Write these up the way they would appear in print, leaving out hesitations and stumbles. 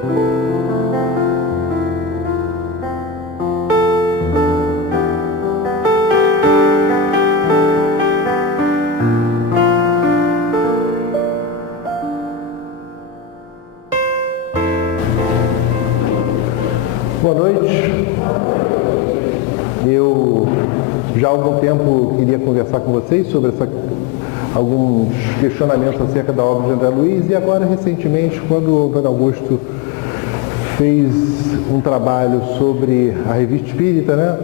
Boa noite. Eu já há algum tempo queria conversar com vocês sobre alguns questionamentos acerca da obra de André Luiz, e agora recentemente, quando o Antônio Augusto fez um trabalho sobre a Revista Espírita, né,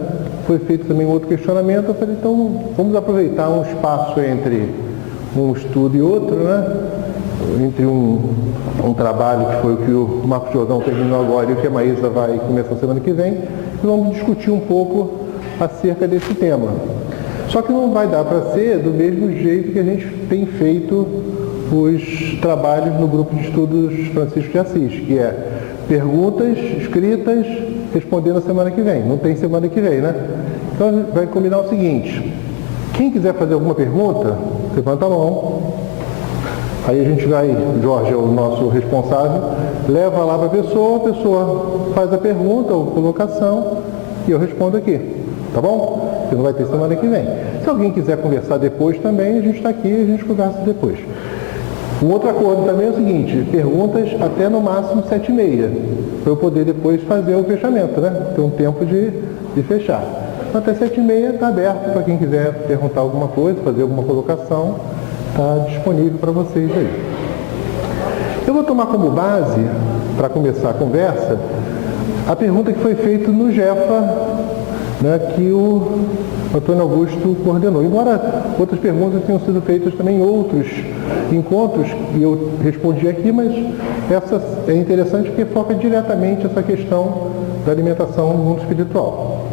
foi feito também outro questionamento. Eu falei, então vamos aproveitar um espaço entre um estudo e outro, né, entre um trabalho que foi o que o Marcos Jordão terminou agora e o que a Maísa vai começar semana que vem, e vamos discutir um pouco acerca desse tema. Só que não vai dar para ser do mesmo jeito que a gente tem feito os trabalhos no grupo de estudos Francisco de Assis, que é perguntas escritas, respondendo na semana que vem. Não tem semana que vem, né? Então a gente vai combinar o seguinte: quem quiser fazer alguma pergunta, levanta a mão. Aí a gente vai, Jorge é o nosso responsável, leva lá para a pessoa faz a pergunta ou colocação e eu respondo aqui, tá bom? Porque não vai ter semana que vem. Se alguém quiser conversar depois também, a gente está aqui e a gente conversa depois. Um outro acordo também é o seguinte: perguntas até no máximo 7h30, para eu poder depois fazer o fechamento, né? Ter um tempo de fechar. Até 7h30 está aberto para quem quiser perguntar alguma coisa, fazer alguma colocação. Está disponível para vocês aí. Eu vou tomar como base, para começar a conversa, a pergunta que foi feita no GEFA, né, que o Antônio Augusto coordenou. Embora outras perguntas tenham sido feitas também em outros encontros, e eu respondi aqui, mas essa é interessante porque foca diretamente essa questão da alimentação no mundo espiritual.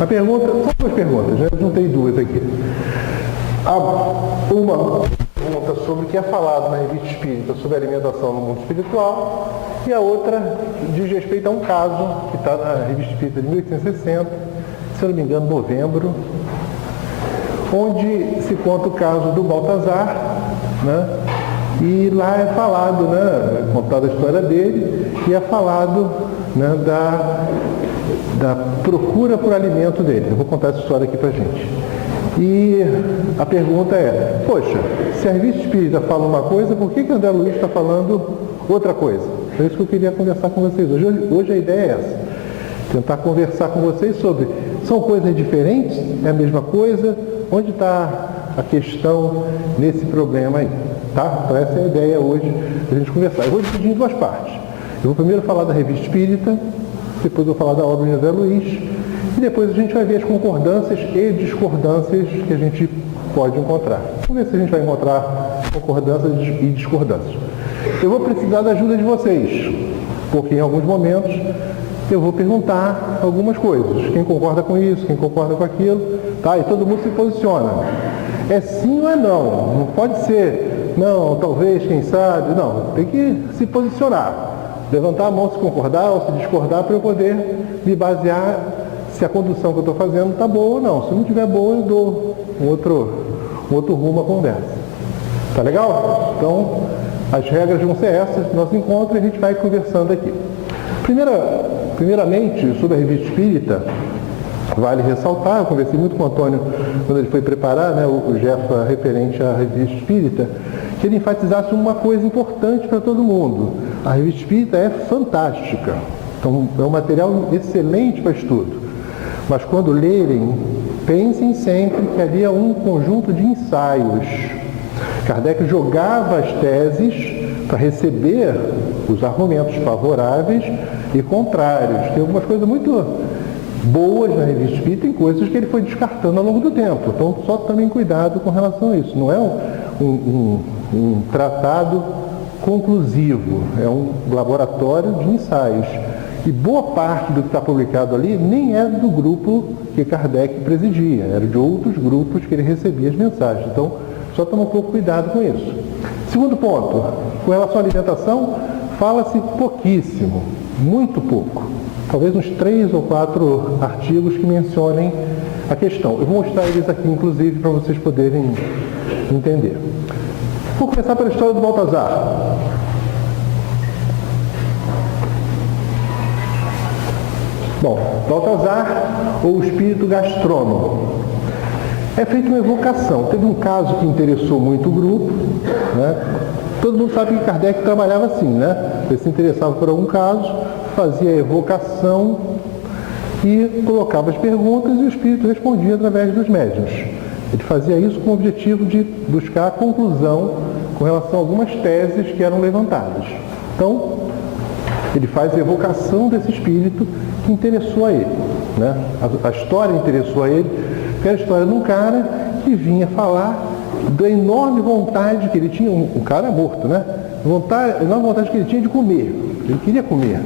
A pergunta, são duas perguntas, né? Eu juntei duas aqui. Uma pergunta sobre o que é falado na Revista Espírita sobre alimentação no mundo espiritual, e a outra diz respeito a um caso que está na Revista Espírita de 1860, se eu não me engano, novembro, onde se conta o caso do Baltazar, né? E lá é falado, né, é contada a história dele, e é falado, né, da procura por alimento dele. Eu vou contar essa história aqui para a gente. E a pergunta é, poxa, se a Revista Espírita fala uma coisa, por que André Luiz está falando outra coisa? É isso que eu queria conversar com vocês hoje. Hoje a ideia é essa, tentar conversar com vocês sobre, são coisas diferentes? É a mesma coisa? Onde está a questão nesse problema aí? Tá? Então essa é a ideia hoje da gente conversar. Eu vou dividir em duas partes. Eu vou primeiro falar da Revista Espírita, depois eu vou falar da obra de André Luiz, e depois a gente vai ver as concordâncias e discordâncias que a gente pode encontrar. Vamos ver se a gente vai encontrar concordâncias e discordâncias. Eu vou precisar da ajuda de vocês, porque em alguns momentos eu vou perguntar algumas coisas. Quem concorda com isso, quem concorda com aquilo, tá? E todo mundo se posiciona. É sim ou é não? Não pode ser não, talvez, quem sabe. Não, tem que se posicionar. Levantar a mão se concordar ou se discordar para eu poder me basear se a condução que eu estou fazendo está boa ou não. Se não estiver boa, eu dou um outro rumo à conversa. Tá legal? Então, as regras vão ser essas, nosso encontro, e a gente vai conversando aqui. Primeiramente, sobre a Revista Espírita, vale ressaltar, eu conversei muito com o Antônio quando ele foi preparar, né, o GEFA referente à Revista Espírita, que ele enfatizasse uma coisa importante para todo mundo. A Revista Espírita é fantástica, então é um material excelente para estudo. Mas quando lerem, pensem sempre que ali é um conjunto de ensaios. Kardec jogava as teses para receber os argumentos favoráveis e contrários. Tem algumas coisas muito boas na Revista Espírita, tem coisas que ele foi descartando ao longo do tempo. Então, só também cuidado com relação a isso. Não é um tratado conclusivo, é um laboratório de ensaios. E boa parte do que está publicado ali nem é do grupo que Kardec presidia, era de outros grupos que ele recebia as mensagens. Então, só toma um pouco cuidado com isso. Segundo ponto, com relação à alimentação, fala-se pouquíssimo, muito pouco. Talvez uns 3 ou 4 artigos que mencionem a questão. Eu vou mostrar eles aqui, inclusive, para vocês poderem entender. Vou começar pela história do Baltazar. Bom, Baltazar ou o espírito gastrônomo. É feita uma evocação. Teve um caso que interessou muito o grupo, né? Todo mundo sabe que Kardec trabalhava assim, né? Ele se interessava por algum caso, fazia a evocação e colocava as perguntas e o espírito respondia através dos médiuns. Ele fazia isso com o objetivo de buscar a conclusão com relação a algumas teses que eram levantadas. Então, ele faz a evocação desse espírito que interessou a ele, né? A história interessou a ele, que era a história de um cara que vinha falar da enorme vontade que ele tinha, um cara morto, né? A enorme vontade que ele tinha de comer. Ele queria comer,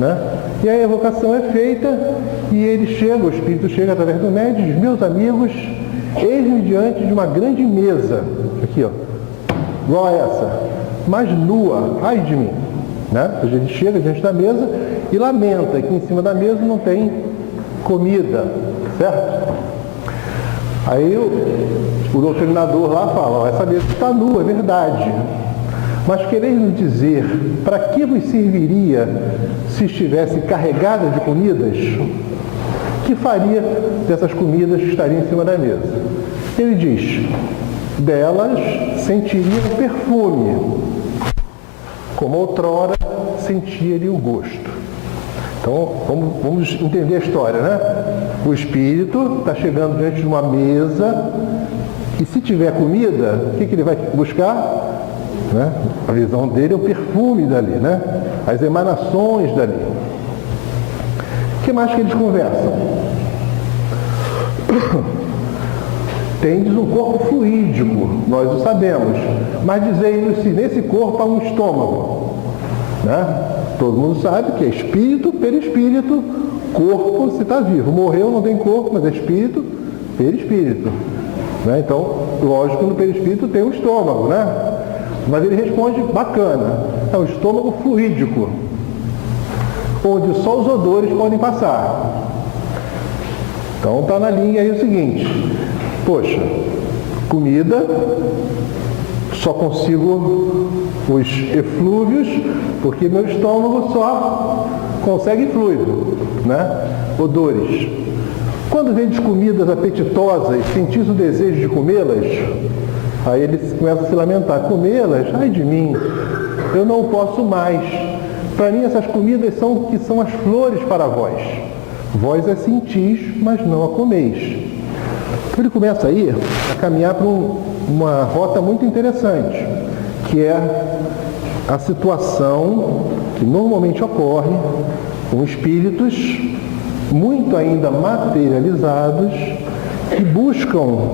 né? E aí a evocação é feita e ele chega, o espírito chega através do médium e diz: meus amigos, eis-me diante de uma grande mesa, aqui ó, igual a essa, mas nua, ai de mim, né? Ou seja, ele chega diante da mesa e lamenta que em cima da mesa não tem comida, certo? Aí o doutrinador lá fala: ó, essa mesa está nua, é verdade, mas quereis nos dizer para que vos serviria se estivesse carregada de comidas? Que faria dessas comidas que estariam em cima da mesa? Ele diz: delas sentiriam perfume, como outrora sentia-lhe o gosto. Então, vamos entender a história, né? O espírito está chegando diante de uma mesa e se tiver comida, o que ele vai buscar? Né? A visão dele é o perfume dali, né? As emanações dali. O que mais que eles conversam? Tendes um corpo fluídico, nós o sabemos, mas dizei-nos se nesse corpo há um estômago, né? Todo mundo sabe que é espírito, perispírito, corpo se está vivo. Morreu, não tem corpo, mas é espírito, perispírito, né? Então, lógico que no perispírito tem um estômago, né? Mas ele responde bacana, é um estômago fluídico, onde só os odores podem passar. Então está na linha aí o seguinte: poxa, comida, só consigo os eflúvios, porque meu estômago só consegue fluido, né? Odores. Quando vedes comidas apetitosas, sentis o desejo de comê-las, aí ele começa a se lamentar: comê-las? Ai de mim, eu não posso mais. Para mim essas comidas são as flores para vós. Vós as sentis, mas não a comeis. Então ele começa aí a caminhar para uma rota muito interessante, que é a situação que normalmente ocorre com espíritos muito ainda materializados que buscam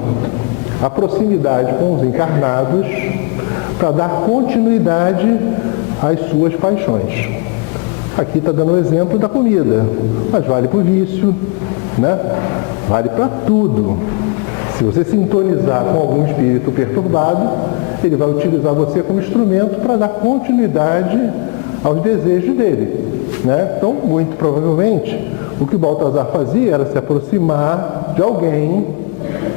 a proximidade com os encarnados para dar continuidade às suas paixões. Aqui está dando o exemplo da comida, mas vale para o vício, né? Vale para tudo. Se você sintonizar com algum espírito perturbado, ele vai utilizar você como instrumento para dar continuidade aos desejos dele, né? Então, muito provavelmente, o que o Baltazar fazia era se aproximar de alguém,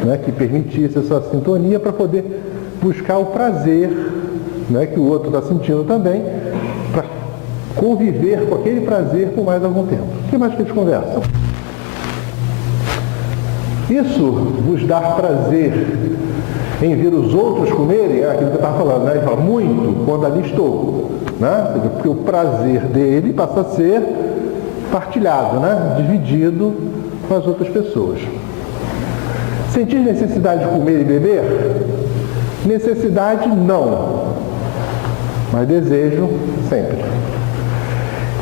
né, que permitisse essa sintonia para poder buscar o prazer, né, que o outro está sentindo também, para conviver com aquele prazer por mais algum tempo. O que mais que eles conversam? Isso vos dar prazer em ver os outros comerem, é aquilo que eu estava falando, né? Ele fala muito quando ali estou, né? Porque o prazer dele passa a ser partilhado, né? Dividido com as outras pessoas. Sentir necessidade de comer e beber? Necessidade não, mas desejo sempre.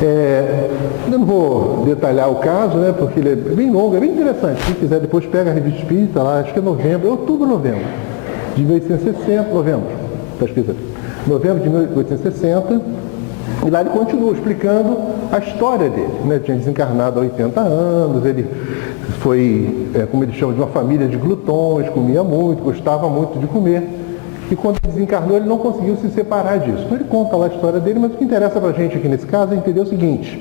Eu não vou detalhar o caso, né, porque ele é bem longo, é bem interessante. Quem quiser depois pega a revista espírita lá, acho que é novembro, outubro, novembro, de 1860, novembro, está escrito aqui, novembro de 1860, e lá ele continua explicando a história dele, né? Ele tinha desencarnado há 80 anos, ele foi, como ele chama, de uma família de glutões, comia muito, gostava muito de comer. E quando ele desencarnou, ele não conseguiu se separar disso. Então ele conta lá a história dele, mas o que interessa para a gente aqui nesse caso é entender o seguinte: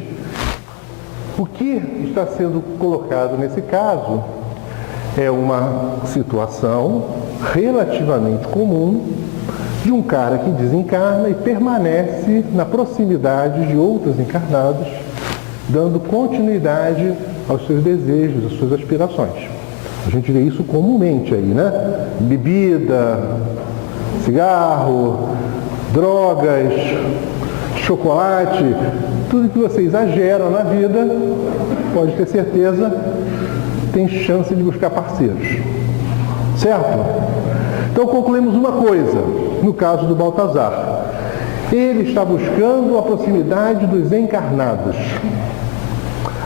o que está sendo colocado nesse caso é uma situação relativamente comum de um cara que desencarna e permanece na proximidade de outros encarnados dando continuidade aos seus desejos, às suas aspirações. A gente vê isso comumente aí, né? Bebida, cigarro, drogas, chocolate, tudo que você exagera na vida, pode ter certeza, tem chance de buscar parceiros. Certo? Então concluímos uma coisa, no caso do Baltazar. Ele está buscando a proximidade dos encarnados.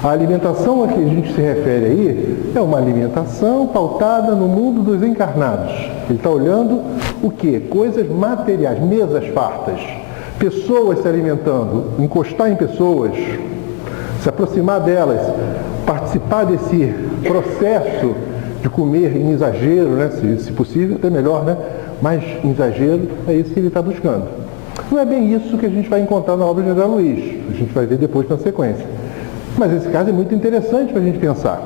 A alimentação a que a gente se refere aí é uma alimentação pautada no mundo dos encarnados. Ele está olhando o quê? Coisas materiais, mesas fartas, pessoas se alimentando, encostar em pessoas, se aproximar delas, participar desse processo de comer em exagero, né? Se possível, até melhor, né? Mas em exagero é isso que ele está buscando. Não é bem isso que a gente vai encontrar na obra de André Luiz, a gente vai ver depois na sequência. Mas esse caso é muito interessante para a gente pensar.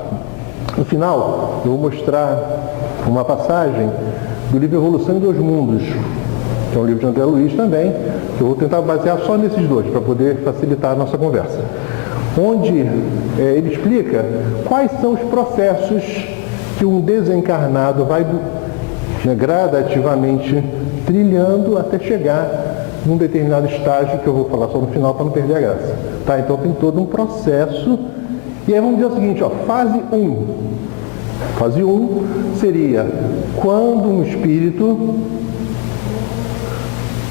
No final, eu vou mostrar uma passagem do livro Evolução em Dois Mundos, que é um livro de André Luiz também, que eu vou tentar basear só nesses dois, para poder facilitar a nossa conversa. Onde ele explica quais são os processos que um desencarnado vai gradativamente trilhando até chegar num determinado estágio, que eu vou falar só no final para não perder a graça. Tá? Então tem todo um processo. E aí vamos dizer o seguinte, ó, fase 1. Fase 1 seria quando um espírito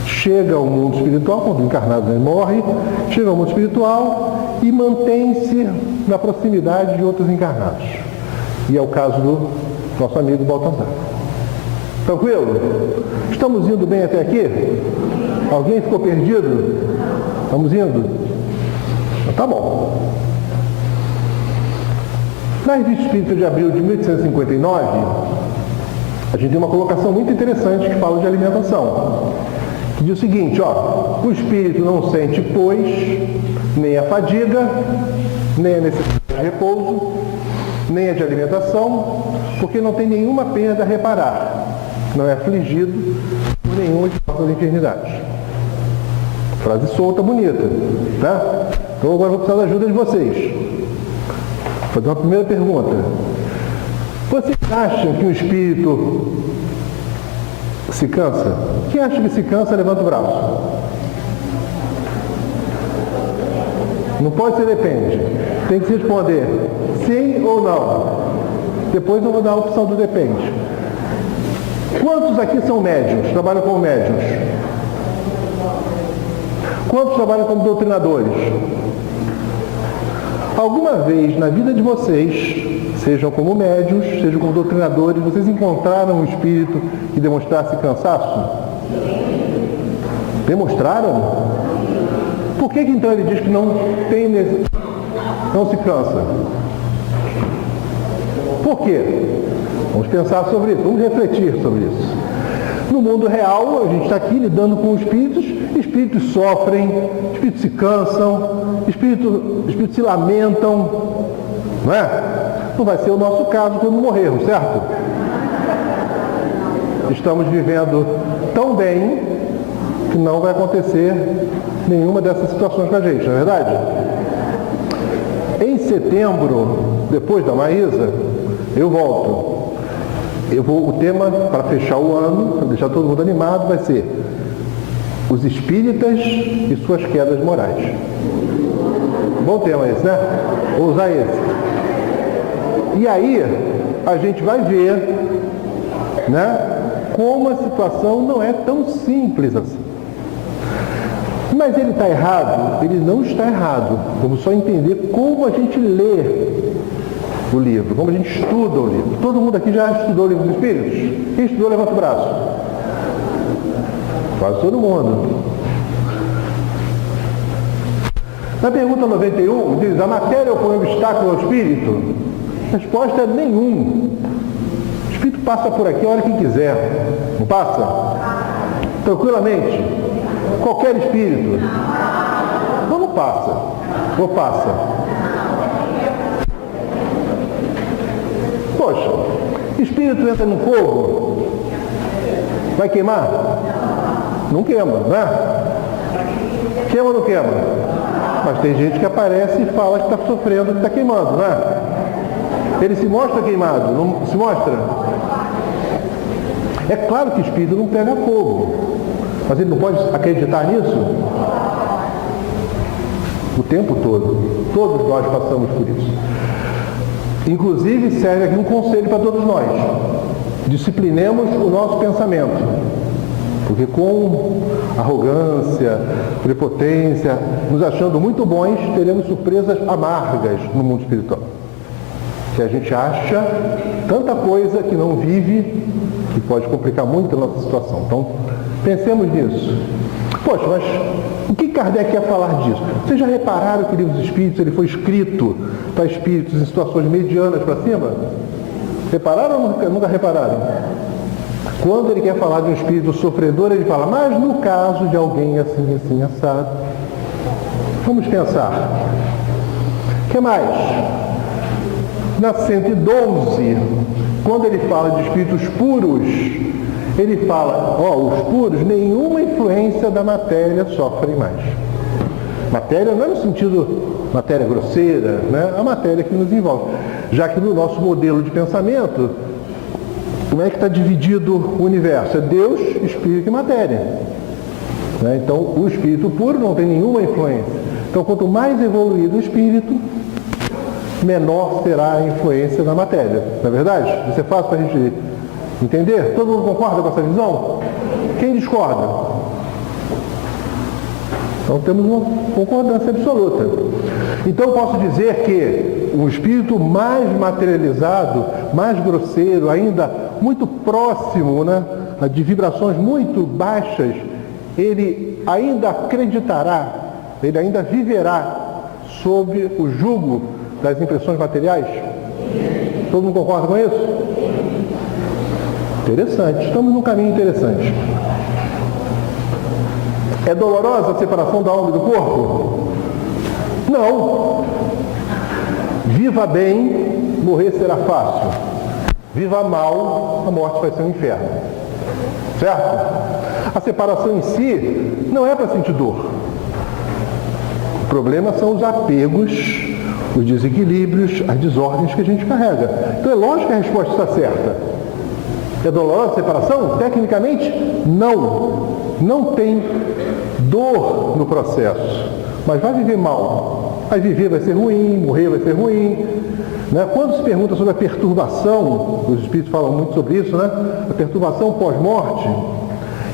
chega ao mundo espiritual, quando o encarnado morre, chega ao mundo espiritual e mantém-se na proximidade de outros encarnados. E é o caso do nosso amigo Baltazar. Tranquilo? Estamos indo bem até aqui? Alguém ficou perdido? Estamos indo? Tá bom. Na Revista Espírita de abril de 1859, a gente tem uma colocação muito interessante que fala de alimentação. Que diz o seguinte, ó, o espírito não sente, pois, nem a fadiga, nem a necessidade de repouso, nem a de alimentação, porque não tem nenhuma perda a reparar, não é afligido por nenhuma de nossas enfermidades. Frase solta, bonita, tá? Então agora eu vou precisar da ajuda de vocês. Vou fazer uma primeira pergunta. Vocês acham que o espírito se cansa? Quem acha que se cansa, levanta o braço. Não pode ser depende. Tem que se responder sim ou não. Depois eu vou dar a opção do depende. Quantos aqui são médiuns? Trabalham como médiuns? Quantos trabalham como doutrinadores? Alguma vez na vida de vocês, sejam como médiuns, sejam como doutrinadores, vocês encontraram um espírito que demonstrasse cansaço? Demonstraram? Por que então ele diz que não se cansa? Por quê? Vamos pensar sobre isso, vamos refletir sobre isso. No mundo real, a gente está aqui lidando com espíritos sofrem, espíritos se cansam, espíritos se lamentam, não é? Não vai ser o nosso caso quando morrermos, certo? Estamos vivendo tão bem que não vai acontecer nenhuma dessas situações com a gente, não é verdade? Em setembro, depois da Maísa, eu volto. O tema, para fechar o ano, para deixar todo mundo animado, vai ser os espíritas e suas quedas morais. Bom tema esse, né? Vou usar esse. E aí, a gente vai ver, né, como a situação não é tão simples assim. Mas ele está errado? Ele não está errado. Vamos só entender como a gente lê o livro, como a gente estuda o livro. Todo mundo aqui já estudou o livro dos Espíritos? Quem estudou, levanta o braço. Quase todo mundo. Na pergunta 91, diz, a matéria opõe obstáculo ao espírito? A resposta é nenhum. O espírito passa por aqui a hora que quiser. Não passa? Tranquilamente. Qualquer espírito. Não passa. Ou passa? Poxa, espírito entra no fogo, vai queimar? Não queima, não é? Queima ou não queima? Mas tem gente que aparece e fala que está sofrendo, que está queimando, não é? Ele se mostra queimado, não se mostra? É claro que o espírito não pega fogo, mas ele não pode acreditar nisso o tempo todo. Todos nós passamos por isso. Inclusive serve aqui um conselho para todos nós: disciplinemos o nosso pensamento, porque com arrogância, prepotência, nos achando muito bons, teremos surpresas amargas no mundo espiritual. Que a gente acha tanta coisa que não vive, que pode complicar muito a nossa situação. Então, pensemos nisso. Poxa, mas o que Kardec quer falar disso? Vocês já repararam que o Livro dos Espíritos ele foi escrito para espíritos em situações medianas para cima? Repararam ou nunca repararam? Quando ele quer falar de um espírito sofredor, ele fala, mas no caso de alguém assim, assim, assado. Vamos pensar. O que mais? Na 112, quando ele fala de espíritos puros, ele fala, os puros, nenhuma influência da matéria sofrem mais. Matéria não é no sentido matéria grosseira, né? A matéria que nos envolve. Já que no nosso modelo de pensamento, como é que está dividido o universo? É Deus, espírito e matéria. Né? Então, o espírito puro não tem nenhuma influência. Então, quanto mais evoluído o espírito, menor será a influência da matéria. Não é verdade? Isso é fácil para a gente entender? Todo mundo concorda com essa visão? Quem discorda? Então temos uma concordância absoluta. Então eu posso dizer que o espírito mais materializado, mais grosseiro, ainda muito próximo, né, de vibrações muito baixas, ele ainda acreditará, ele ainda viverá sob o jugo das impressões materiais? Todo mundo concorda com isso? Interessante, estamos num caminho interessante. É dolorosa a separação da alma e do corpo? Não. Viva bem, morrer será fácil. Viva mal, a morte vai ser um inferno. Certo? A separação em si não é para sentir dor. O problema são os apegos, os desequilíbrios, as desordens que a gente carrega. Então é lógico que a resposta está certa. É dolorosa a separação? Tecnicamente, não. Não tem dor no processo, mas vai viver mal. Vai viver, vai ser ruim, morrer vai ser ruim. Né? Quando se pergunta sobre a perturbação, os espíritos falam muito sobre isso, né? A perturbação pós-morte,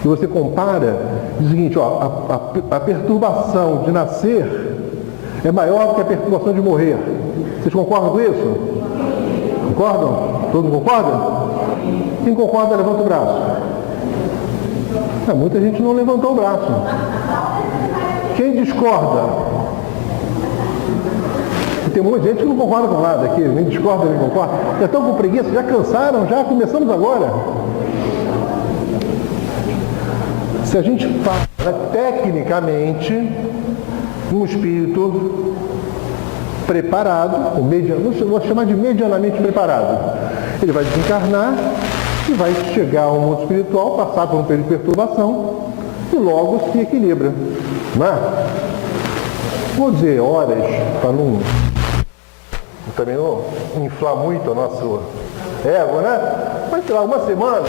e você compara, diz o seguinte, a perturbação de nascer é maior do que a perturbação de morrer. Vocês concordam com isso? Concordam? Todo mundo concorda? Quem concorda, levanta o braço. Muita gente não levantou o braço. Quem discorda? Tem muita gente que não concorda com nada aqui, nem discorda, nem concorda. Já estão com preguiça, já cansaram, já começamos agora. Se a gente fala tecnicamente, um espírito preparado, vou chamar de medianamente preparado, ele vai desencarnar e vai chegar ao mundo espiritual, passar por um período de perturbação e logo se equilibra. Não é? Vou dizer horas, para não também não inflar muito o nosso ego, né? Mas sei lá, uma semana,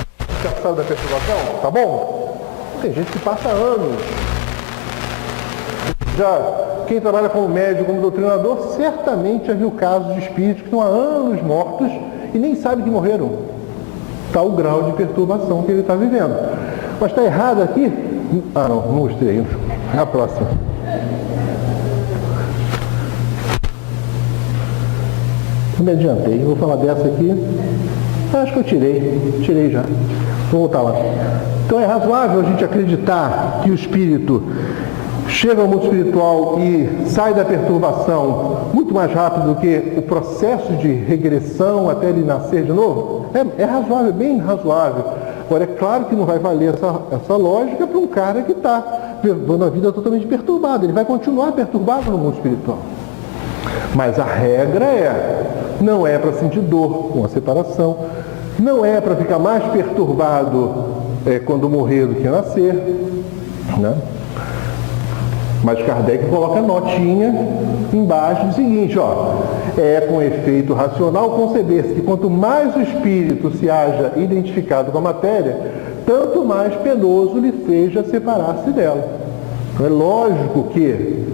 já sabe da perturbação, tá bom? Tem gente que passa anos. Quem trabalha como médico, como doutrinador, certamente já viu casos de espíritos que estão há anos mortos e nem sabe que morreram. Está o grau de perturbação que ele está vivendo. Mas está errado aqui? Não mostrei ainda. É a próxima. Eu me adiantei. Vou falar dessa aqui. Acho que eu tirei já. Vou voltar lá. Então é razoável a gente acreditar que o espírito chega ao mundo espiritual e sai da perturbação muito mais rápido do que o processo de regressão até ele nascer de novo? É razoável, bem razoável. Agora, é claro que não vai valer essa lógica para um cara que está levando a vida totalmente perturbada. Ele vai continuar perturbado no mundo espiritual. Mas a regra não é para sentir dor com a separação, não é para ficar mais perturbado quando morrer do que nascer, né? Mas Kardec coloca notinha embaixo do seguinte, ó, é com efeito racional conceber-se que quanto mais o espírito se haja identificado com a matéria, tanto mais penoso lhe seja separar-se dela. Então é lógico que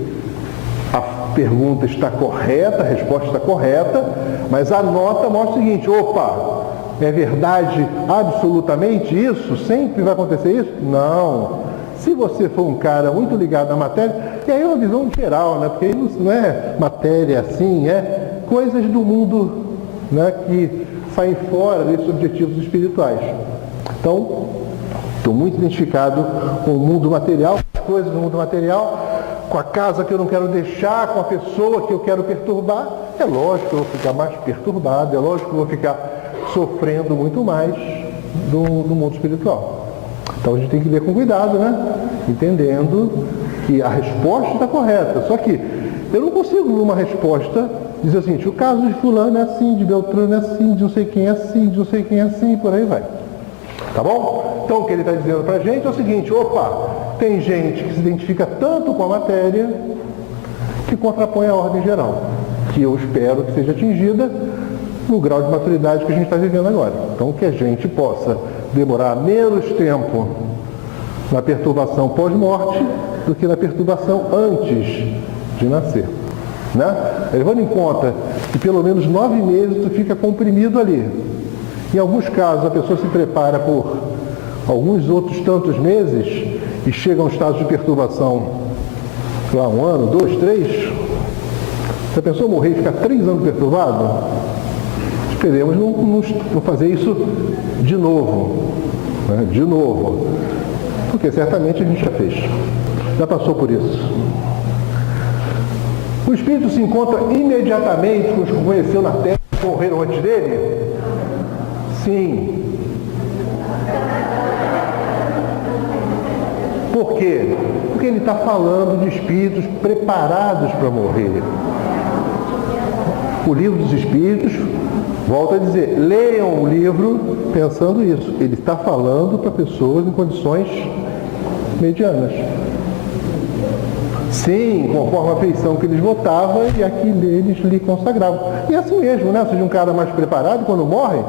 a pergunta está correta, a resposta está correta, mas a nota mostra o seguinte, opa, é verdade absolutamente isso? Sempre vai acontecer isso? Não. Se você for um cara muito ligado à matéria, e aí é uma visão geral, né? Porque aí não é matéria assim, é coisas do mundo, né, que saem fora desses objetivos espirituais. Então, estou muito identificado com o mundo material, com as coisas do mundo material, com a casa que eu não quero deixar, com a pessoa que eu quero perturbar. É lógico que eu vou ficar mais perturbado, é lógico que eu vou ficar sofrendo muito mais do mundo espiritual. Então a gente tem que ver com cuidado, né? Entendendo que a resposta está correta. Só que eu não consigo numa resposta dizer assim, o caso de fulano é assim, de Beltrano é assim, de não sei quem é assim, de não sei quem é assim, e por aí vai. Tá bom? Então o que ele está dizendo para a gente é o seguinte, opa, tem gente que se identifica tanto com a matéria que contrapõe a ordem geral, que eu espero que seja atingida no grau de maturidade que a gente está vivendo agora. Então que a gente possa demorar menos tempo na perturbação pós-morte do que na perturbação antes de nascer. Né? Levando em conta que pelo menos 9 meses tu fica comprimido ali. Em alguns casos a pessoa se prepara por alguns outros tantos meses e chega a um estado de perturbação, sei lá, 1 ano, 2, 3. Se a pessoa morrer e ficar 3 anos perturbado, esperemos não fazer isso de novo. Né? De novo. Porque certamente a gente já fez. Já passou por isso. O espírito se encontra imediatamente com os que conheceu na Terra e morreram antes dele? Sim. Por quê? Porque ele está falando de espíritos preparados para morrer. O livro dos espíritos, volto a dizer, leiam o livro pensando isso. Ele está falando para pessoas em condições medianas. Sim, conforme a feição que eles votavam e a que eles lhe consagravam. E é assim mesmo, né? Se de um cara mais preparado, quando morre,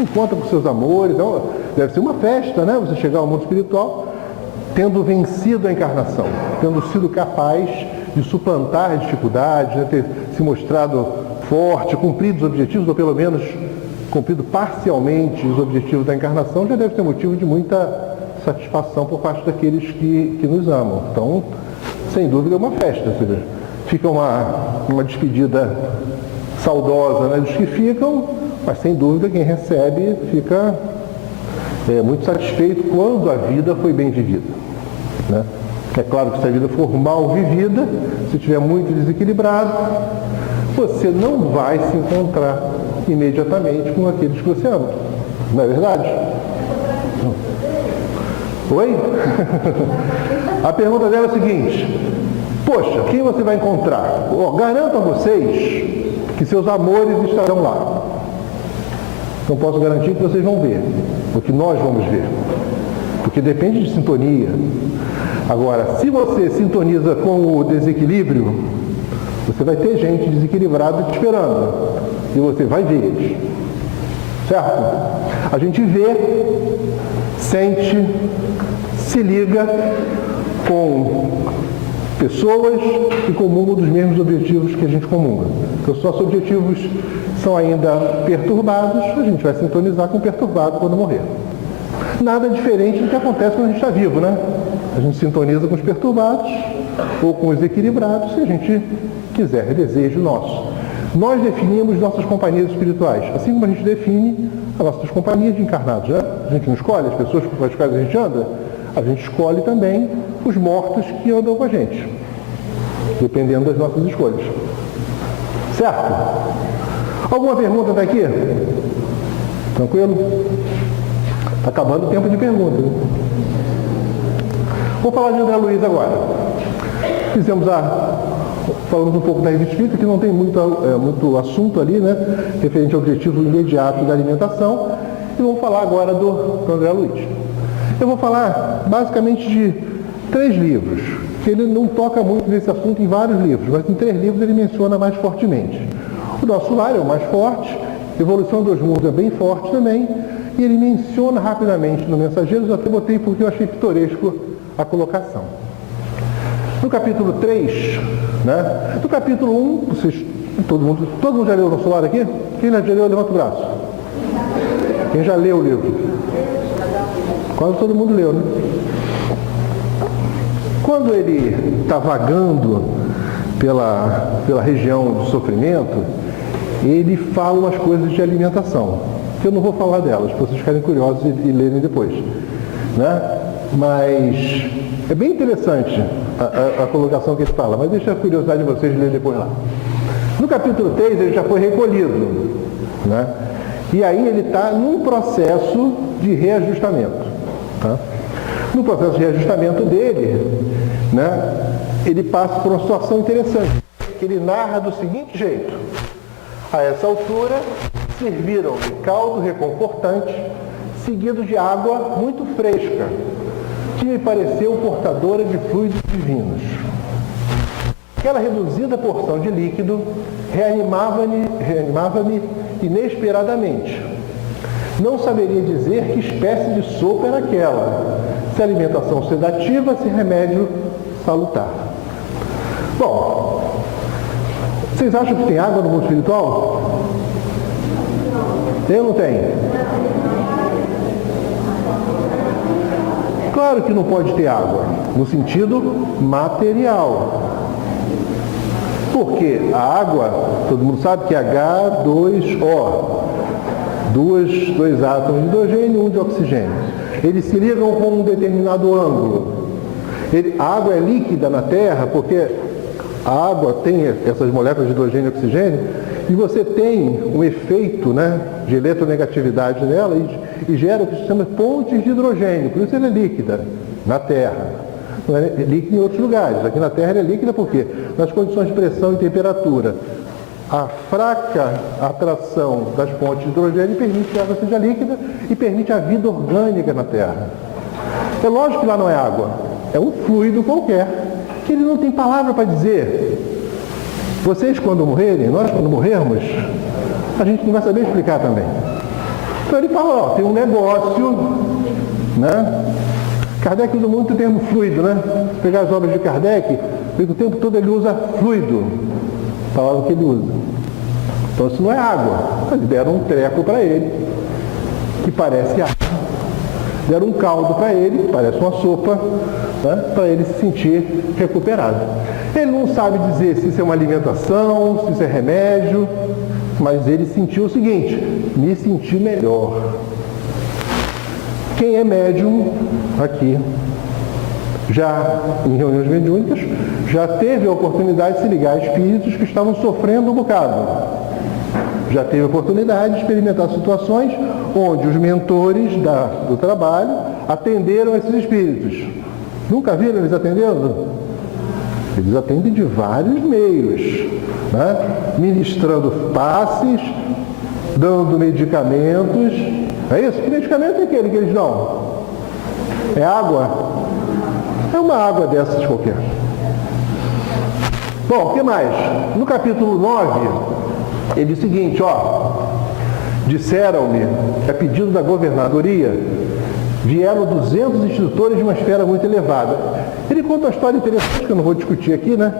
encontra com seus amores. Então, deve ser uma festa, né? Você chegar ao mundo espiritual tendo vencido a encarnação, tendo sido capaz de suplantar as dificuldades, né? Ter se mostrado forte, cumprido os objetivos, ou pelo menos cumprido parcialmente os objetivos da encarnação, já deve ser motivo de muita satisfação por parte daqueles que nos amam. Então, sem dúvida é uma festa, ou seja, fica uma despedida saudosa, né, dos que ficam, mas sem dúvida quem recebe fica muito satisfeito quando a vida foi bem vivida. Né? É claro que se a vida for mal vivida, se estiver muito desequilibrado, você não vai se encontrar imediatamente com aqueles que você ama. Não é verdade? Oi? A pergunta dela é a seguinte, poxa, quem você vai encontrar? Garanto a vocês que seus amores estarão lá. Não posso garantir que vocês vão ver, porque nós vamos ver. Porque depende de sintonia. Agora, se você sintoniza com o desequilíbrio, você vai ter gente desequilibrada te esperando. E você vai ver eles. Certo? A gente vê, sente, se liga com pessoas que comungam dos mesmos objetivos que a gente comunga. Então, se nossos objetivos são ainda perturbados, a gente vai sintonizar com o perturbado quando morrer. Nada diferente do que acontece quando a gente está vivo, né? A gente sintoniza com os perturbados ou com os equilibrados, se a gente quiser, é desejo nosso. Nós definimos nossas companhias espirituais, assim como a gente define as nossas companhias de encarnados, né? A gente não escolhe as pessoas com as quais a gente anda, a gente escolhe também os mortos que andam com a gente, dependendo das nossas escolhas. Certo? Alguma pergunta até aqui? Tranquilo? Está acabando o tempo de pergunta. Né? Vou falar de André Luiz agora. Falamos um pouco da revista espírita, que não tem muito assunto ali, né? Referente ao objetivo imediato da alimentação. E vamos falar agora do André Luiz. Eu vou falar basicamente de 3 livros Ele não toca muito nesse assunto em vários livros, mas em 3 livros ele menciona mais fortemente. O Nosso Lar é o mais forte, Evolução dos Mundos é bem forte também, e ele menciona rapidamente no Mensageiros, eu até botei porque eu achei pitoresco a colocação. No capítulo 3, né? No capítulo 1, todo mundo já leu o Nosso Lar aqui? Quem já leu, levanta o braço. Quem já leu o livro? Quase todo mundo leu, né? Quando ele está vagando pela região do sofrimento, ele fala umas coisas de alimentação, que eu não vou falar delas, para vocês ficarem curiosos e lerem depois, né? Mas é bem interessante a colocação que ele fala, mas deixa a curiosidade de vocês lerem depois lá. No capítulo 3 ele já foi recolhido, né? E aí ele está num processo de reajustamento, tá? No processo de reajustamento dele, né, ele passa por uma situação interessante, que ele narra do seguinte jeito: a essa altura, serviram-me caldo reconfortante, seguido de água muito fresca, que me pareceu portadora de fluidos divinos. Aquela reduzida porção de líquido reanimava-me inesperadamente. Não saberia dizer que espécie de sopa era aquela, se alimentação sedativa, se remédio salutar. Bom, vocês acham que tem água no mundo espiritual? Tem ou não tem? Claro que não pode ter água, no sentido material. Porque a água, todo mundo sabe que é H2O, dois átomos de hidrogênio e um de oxigênio. Eles se ligam com um determinado ângulo. A água é líquida na Terra porque a água tem essas moléculas de hidrogênio e oxigênio e você tem um efeito, né, de eletronegatividade nela e gera o que se chama pontes de hidrogênio. Por isso ela é líquida na Terra. Não é líquida em outros lugares. Aqui na Terra ela é líquida por quê? Nas condições de pressão e temperatura. A fraca atração das pontes de hidrogênio permite que a água seja líquida e permite a vida orgânica na Terra. É lógico que lá não é água, é um fluido qualquer, que ele não tem palavra para dizer. Vocês quando morrerem, nós quando morrermos, a gente não vai saber explicar também. Então ele fala, ó, tem um negócio, né? Kardec usa muito o termo fluido, né? Se pegar as obras de Kardec, o tempo todo ele usa fluido, a palavra que ele usa. Então isso não é água, mas deram um treco para ele, que parece água. Deram um caldo para ele, que parece uma sopa, né? Para ele se sentir recuperado. Ele não sabe dizer se isso é uma alimentação, se isso é remédio, mas ele sentiu o seguinte: me senti melhor. Quem é médium aqui, já em reuniões mediúnicas, já teve a oportunidade de se ligar a espíritos que estavam sofrendo um bocado. Já teve a oportunidade de experimentar situações onde os mentores do trabalho atenderam esses espíritos. Nunca viram eles atendendo? Eles atendem de vários meios, né? Ministrando passes, dando medicamentos. É isso? Que medicamento é aquele que eles dão? É água? É uma água dessas qualquer. Bom, o que mais? No capítulo 9, ele diz o seguinte, ó. Disseram-me, a pedido da governadoria, vieram 200 instrutores de uma esfera muito elevada. Ele conta uma história interessante que eu não vou discutir aqui, né?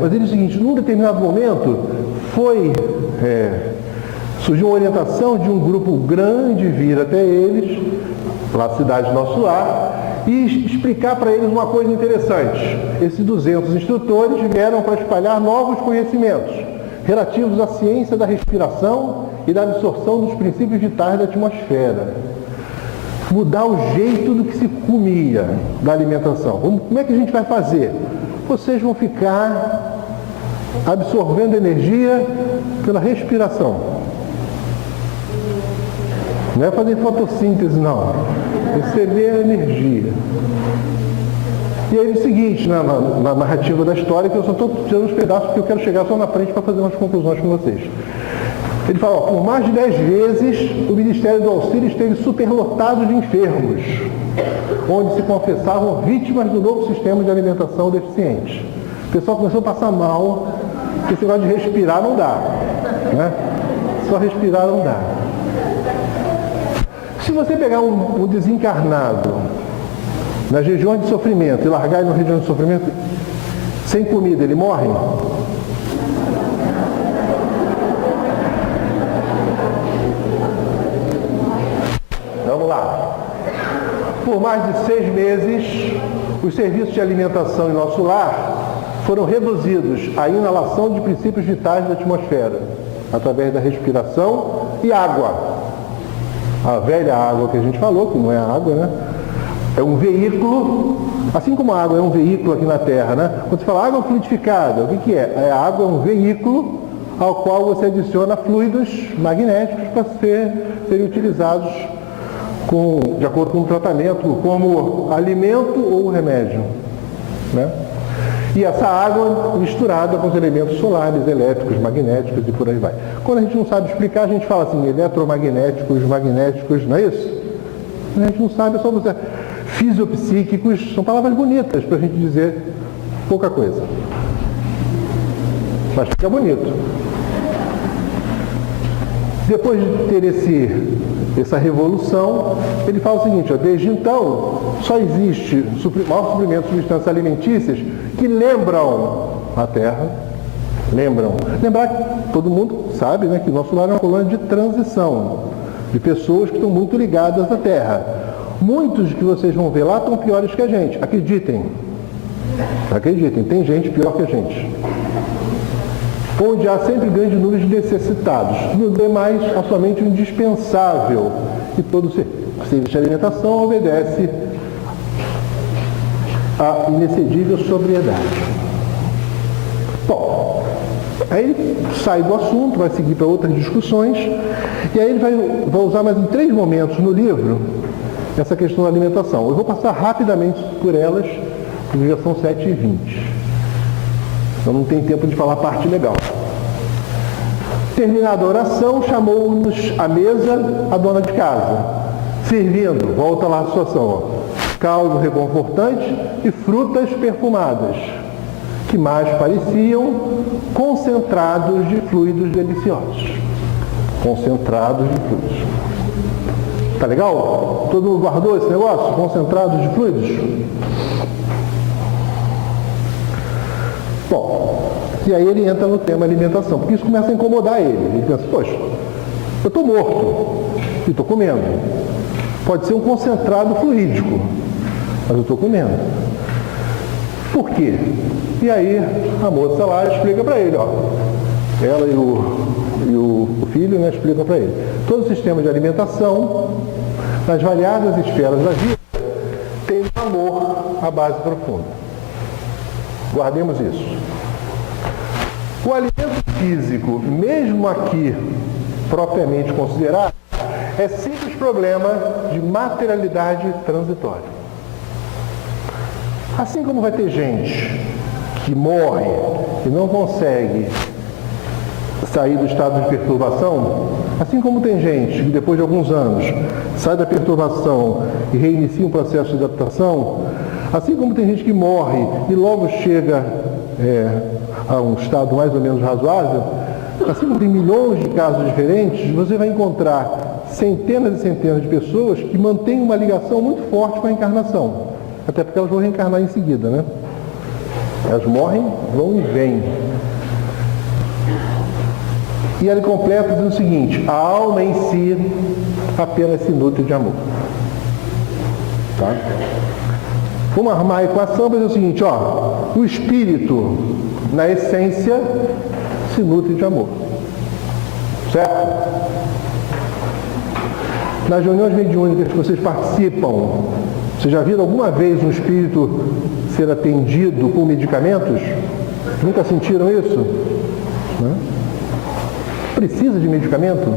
Mas ele diz o seguinte, num determinado momento, surgiu uma orientação de um grupo grande vir até eles, lá na cidade Nosso Lar, e explicar para eles uma coisa interessante. Esses 200 instrutores vieram para espalhar novos conhecimentos relativos à ciência da respiração e da absorção dos princípios vitais da atmosfera. Mudar o jeito do que se comia da alimentação. Como é que a gente vai fazer? Vocês vão ficar absorvendo energia pela respiração. Não é fazer fotossíntese, não. Receber a energia. E aí é o seguinte, na narrativa da história, que eu só estou tirando uns pedaços porque eu quero chegar só na frente para fazer umas conclusões com vocês. Ele fala, por mais de 10 vezes o Ministério do Auxílio esteve superlotado de enfermos, onde se confessavam vítimas do novo sistema de alimentação deficiente. O pessoal começou a passar mal, porque esse negócio de respirar não dá, né? Só respirar não dá. Se você pegar um desencarnado nas regiões de sofrimento e largar ele na região de sofrimento sem comida, ele morre? Vamos lá. Por mais de 6 meses, os serviços de alimentação em nosso lar foram reduzidos à inalação de princípios vitais da atmosfera, através da respiração e água. A velha água que a gente falou, que não é água, né? É um veículo, assim como a água é um veículo aqui na Terra, né? Quando você fala água fluidificada, o que é? A água é um veículo ao qual você adiciona fluidos magnéticos para serem utilizados de acordo com o tratamento, como alimento ou remédio, né? E essa água misturada com os elementos solares, elétricos, magnéticos e por aí vai. Quando a gente não sabe explicar, a gente fala assim, eletromagnéticos, magnéticos, não é isso? A gente não sabe, é só você... Fisiopsíquicos, são palavras bonitas para a gente dizer pouca coisa. Mas fica bonito. Depois de ter essa revolução, ele fala o seguinte, ó, desde então, só existe maior suprimento de substâncias alimentícias que lembram a Terra. Lembrar que todo mundo sabe, né, que o nosso lar é uma colônia de transição, de pessoas que estão muito ligadas à Terra. Muitos que vocês vão ver lá estão piores que a gente. Acreditem, tem gente pior que a gente. Onde há sempre grande número de necessitados. No demais, há somente o indispensável. E todo serviço de alimentação obedece à inexcedível sobriedade. Bom, aí ele sai do assunto, vai seguir para outras discussões, e aí ele vai usar mais em 3 momentos no livro essa questão da alimentação. Eu vou passar rapidamente por elas, porque já são 7h20. Então não tem tempo de falar a parte legal. Terminada a oração, chamou-nos à mesa a dona de casa, servindo, volta lá a situação, ó, caldo reconfortante e frutas perfumadas, que mais pareciam concentrados de fluidos deliciosos. Concentrados de fluidos. Tá legal? Todo mundo guardou esse negócio? Concentrados de fluidos? Bom, e aí ele entra no tema alimentação, porque isso começa a incomodar ele. Ele pensa, poxa, eu estou morto e estou comendo. Pode ser um concentrado fluídico, mas eu estou comendo. Por quê? E aí a moça lá explica para ele, ó. Ela e o filho, né, explicam para ele. Todo o sistema de alimentação, nas variadas esferas da vida, tem um amor à base profunda. Guardemos isso. O alimento físico, mesmo aqui propriamente considerado, é simples problema de materialidade transitória. Assim como vai ter gente que morre e não consegue sair do estado de perturbação, assim como tem gente que depois de alguns anos sai da perturbação e reinicia um processo de adaptação, assim como tem gente que morre e logo chega a um estado mais ou menos razoável, assim como tem milhões de casos diferentes, você vai encontrar centenas e centenas de pessoas que mantêm uma ligação muito forte com a encarnação, até porque elas vão reencarnar em seguida, né? Elas morrem, vão e vêm. E ele completa dizendo o seguinte, a alma em si apenas se nutre de amor. Tá? Vamos armar a equação para dizer o seguinte, ó, o espírito, na essência, se nutre de amor. Certo? Nas reuniões mediúnicas que vocês participam, vocês já viram alguma vez um espírito ser atendido com medicamentos? Nunca sentiram isso? Né? Precisa de medicamento?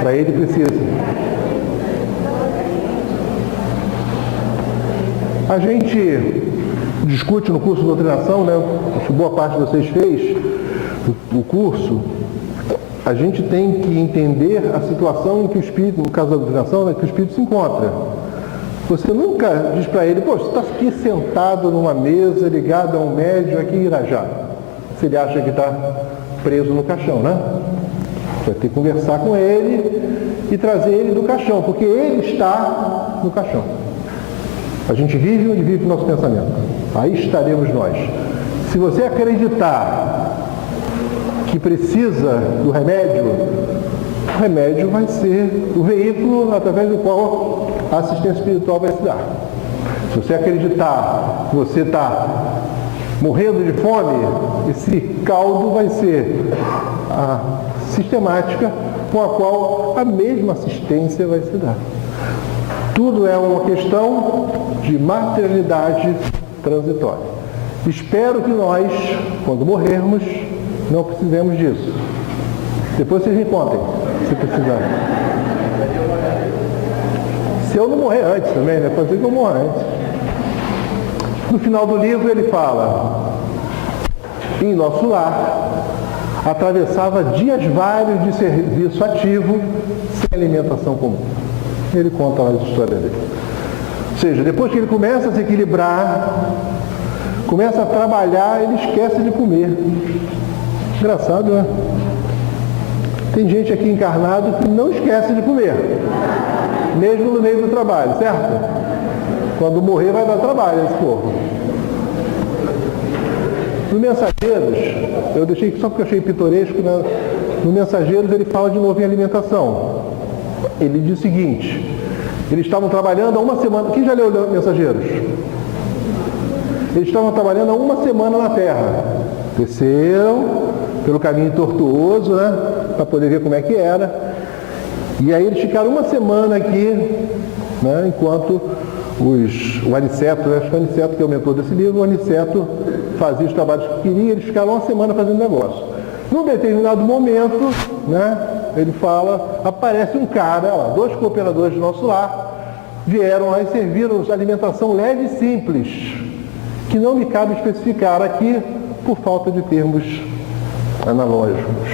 Para ele precisa. A gente discute no curso de doutrinação, né? Acho que boa parte de vocês fez, o curso, a gente tem que entender a situação em que o espírito, no caso da doutrinação, né, que o espírito se encontra. Você nunca diz para ele, pô, você está aqui sentado numa mesa ligado a um médium aqui em Irajá. Se ele acha que está preso no caixão, né? Vai ter que conversar com ele e trazer ele do caixão, porque ele está no caixão. A gente vive onde vive o nosso pensamento. Aí estaremos nós. Se você acreditar que precisa do remédio, o remédio vai ser o veículo através do qual a assistência espiritual vai se dar. Se você acreditar que você está morrendo de fome, esse caldo vai ser a sistemática com a qual a mesma assistência vai se dar. Tudo é uma questão de materialidade transitória. Espero que nós, quando morrermos, não precisemos disso. Depois vocês me contem, se precisarem. Se eu não morrer antes também, né? Pode ser que eu morra antes. No final do livro ele fala: em nosso lar, atravessava dias vários de serviço ativo sem alimentação comum. Ele conta lá as histórias dele. Ou seja, depois que ele começa a se equilibrar, começa a trabalhar, ele esquece de comer. Engraçado, né? Tem gente aqui encarnado que não esquece de comer, mesmo no meio do trabalho, certo? Quando morrer vai dar trabalho esse povo. No Mensageiros, eu deixei só porque eu achei pitoresco, né? No Mensageiros ele fala de novo em alimentação. Ele diz o seguinte: eles estavam trabalhando há uma semana. Quem já leu Mensageiros? Eles estavam trabalhando há uma semana na Terra. Desceram pelo caminho tortuoso, né? Para poder ver como é que era. E aí eles ficaram uma semana aqui, né? Enquanto o Aniceto, acho que o Aniceto que é o mentor desse livro, o Aniceto fazia os trabalhos que queria, eles ficaram uma semana fazendo negócio. Num determinado momento, né, ele fala, aparece um cara, lá, 2 cooperadores do nosso lar, vieram lá e serviram alimentação leve e simples, que não me cabe especificar aqui por falta de termos analógicos.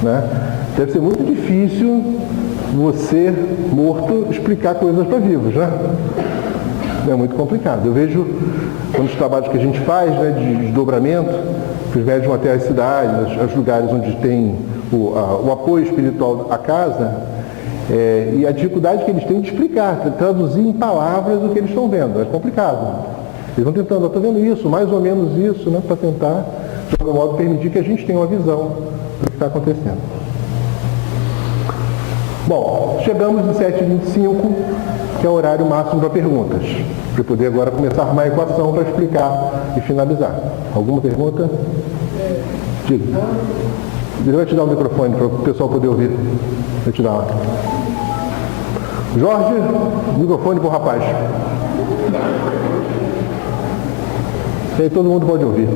Né? Deve ser muito difícil você, morto, explicar coisas para vivos, né? É muito complicado. Eu vejo, nos trabalhos que a gente faz, né, de desdobramento, que os médios vão até as cidades, os lugares onde tem o apoio espiritual à casa, e a dificuldade que eles têm de explicar, traduzir em palavras o que eles estão vendo. É complicado. Eles vão tentando, eu estou vendo isso, mais ou menos isso, né, para tentar, de algum modo, permitir que a gente tenha uma visão do que está acontecendo. Bom, chegamos em 7h25, que é o horário máximo para perguntas. Para poder agora começar a armar a equação para explicar e finalizar. Alguma pergunta? Diga. Ele vai te dar o microfone para o pessoal poder ouvir. Vai te dar lá. Jorge, microfone para o rapaz. E aí todo mundo pode ouvir.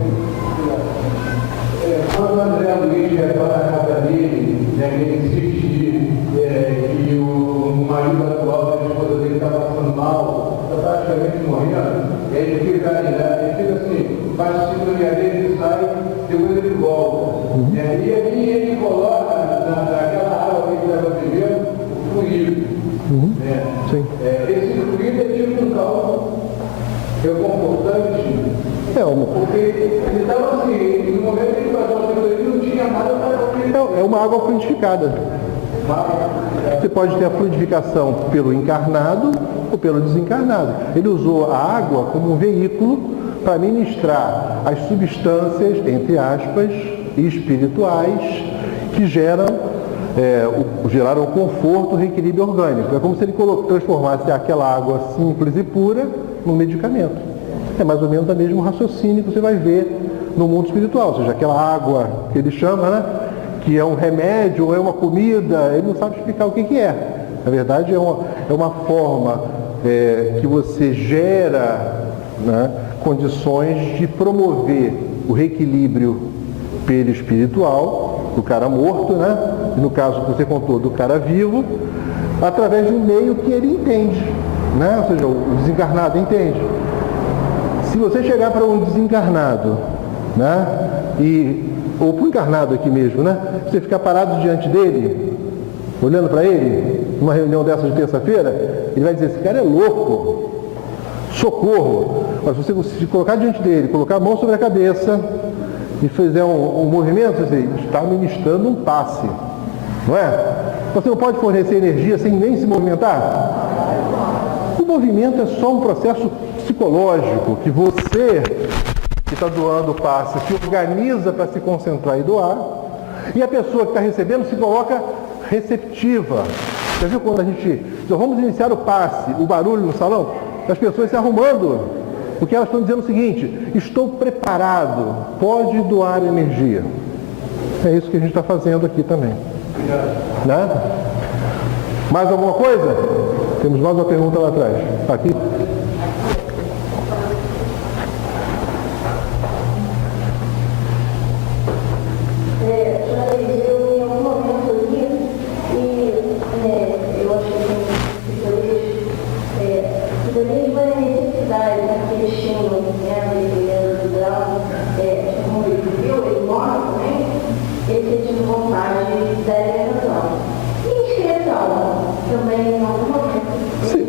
Quando o André Luiz repara na casa dele, ele insiste que o marido atual da esposa dele está passando mal, está praticamente morrendo, ele fica assim, faz a sintonia dele, sai, depois ele volta. E aqui ele coloca naquela água que ele estava bebendo o fluido. Esse fluido é tipo um caldo reconfortante. Porque ele estava assim, no momento que ele passou a sintonia, ele não tinha nada para É uma água fluidificada. Você pode ter a fluidificação pelo encarnado ou pelo desencarnado. Ele usou a água como um veículo para ministrar as substâncias, entre aspas, espirituais, que geraram o conforto, o reequilíbrio orgânico. É como se ele transformasse aquela água simples e pura num medicamento. É mais ou menos o mesmo raciocínio que você vai ver no mundo espiritual. Ou seja, aquela água que ele chama, né, que é um remédio ou é uma comida, ele não sabe explicar o que é. Na verdade, é uma forma que você gera, né, condições de promover o reequilíbrio perispiritual do cara morto, né, e no caso que você contou, do cara vivo, através de um meio que ele entende, né, ou seja, o desencarnado entende. Se você chegar para um desencarnado, né, e ou para o encarnado aqui mesmo, né? Você ficar parado diante dele, olhando para ele, numa reunião dessa de terça-feira, ele vai dizer, esse cara é louco, socorro. Mas se você se colocar diante dele, colocar a mão sobre a cabeça e fizer um movimento, você está ministrando um passe, não é? Você não pode fornecer energia sem nem se movimentar? O movimento é só um processo psicológico que você, que está doando o passe, se organiza para se concentrar e doar, e a pessoa que está recebendo se coloca receptiva. Você viu quando a gente... Então vamos iniciar o passe, o barulho no salão, as pessoas se arrumando, porque elas estão dizendo o seguinte, estou preparado, pode doar energia. É isso que a gente está fazendo aqui também. Né? Mais alguma coisa? Temos mais uma pergunta lá atrás. Aqui.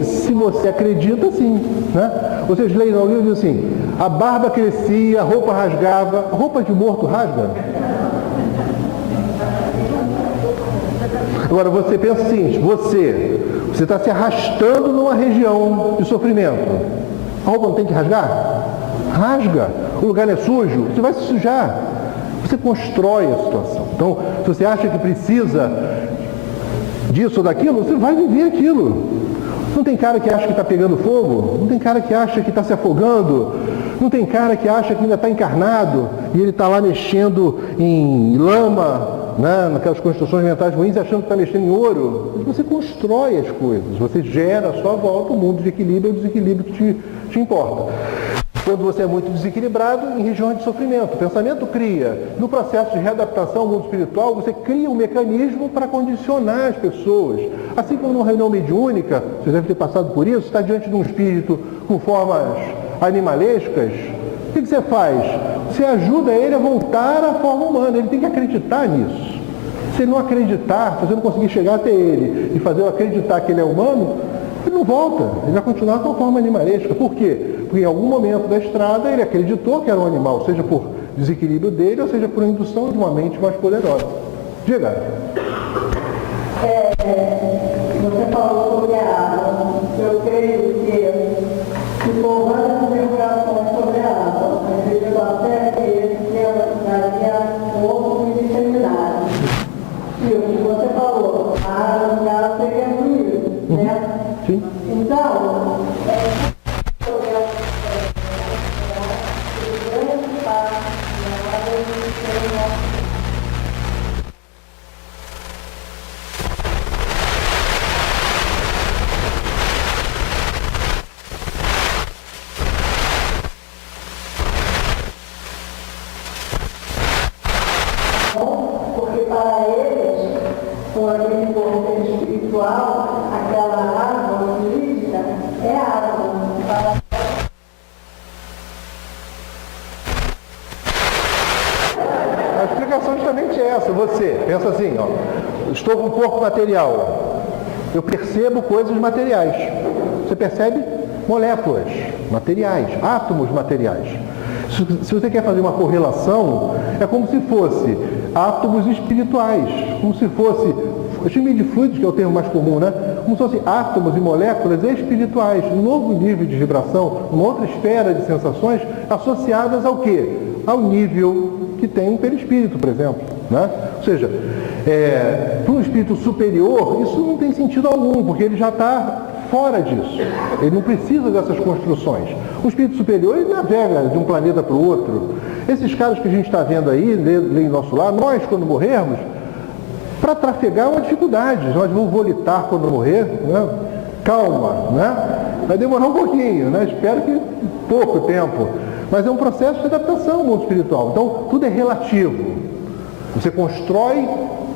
Se você acredita, sim, né? Vocês leem no livro assim, a barba crescia, a roupa rasgava, roupa de morto rasga? Agora você pensa o seguinte, você está se arrastando numa região de sofrimento, a roupa não tem que rasgar? Rasga, o lugar é sujo, você vai se sujar, você constrói a situação. Então, se você acha que precisa disso ou daquilo, você vai viver aquilo. Não tem cara que acha que está pegando fogo, não tem cara que acha que está se afogando, não tem cara que acha que ainda está encarnado e ele está lá mexendo em lama, né, naquelas construções mentais ruins, achando que está mexendo em ouro. Você constrói as coisas, você gera à sua volta um mundo de equilíbrio e o desequilíbrio que te importa. Quando você é muito desequilibrado, em regiões de sofrimento. O pensamento cria, no processo de readaptação ao mundo espiritual, você cria um mecanismo para condicionar as pessoas. Assim como numa reunião mediúnica, você deve ter passado por isso, está diante de um espírito com formas animalescas, o que você faz? Você ajuda ele a voltar à forma humana, ele tem que acreditar nisso. Se ele não acreditar, se você não conseguir chegar até ele e fazer ele acreditar que ele é humano, ele não volta, ele vai continuar com a forma animalesca. Por quê? Porque em algum momento da estrada ele acreditou que era um animal, seja por desequilíbrio dele, ou seja por indução de uma mente mais poderosa. Diga. Você falou sobre a água. Eu creio que se for várias interrogações sobre a água, mas eu até que ela daria outro seminário. E o que você falou, a água já seria fluida, né? Sim. Então, porque para eles, com aquele corpo espiritual, aquela água fluida é água. A explicação é justamente essa. Você pensa assim, ó, estou com um corpo material, eu percebo coisas materiais. Você percebe moléculas materiais, átomos materiais. Se você quer fazer uma correlação, é como se fosse átomos espirituais, como se fosse, eu chamo de fluidos, que é o termo mais comum, né? Como se fossem átomos e moléculas espirituais, um novo nível de vibração, uma outra esfera de sensações associadas ao quê? Ao nível que tem um perispírito, por exemplo, né? Ou seja, para um espírito superior, isso não tem sentido algum, porque ele já está fora disso. Ele não precisa dessas construções. O espírito superior, ele navega de um planeta para o outro. Esses caras que a gente está vendo aí, lê em nosso lar, nós, quando morrermos, para trafegar é uma dificuldade. Nós vamos volitar quando morrer, né? Calma, né? Vai demorar um pouquinho, né? Espero que pouco tempo. Mas é um processo de adaptação ao mundo espiritual. Então, tudo é relativo. Você constrói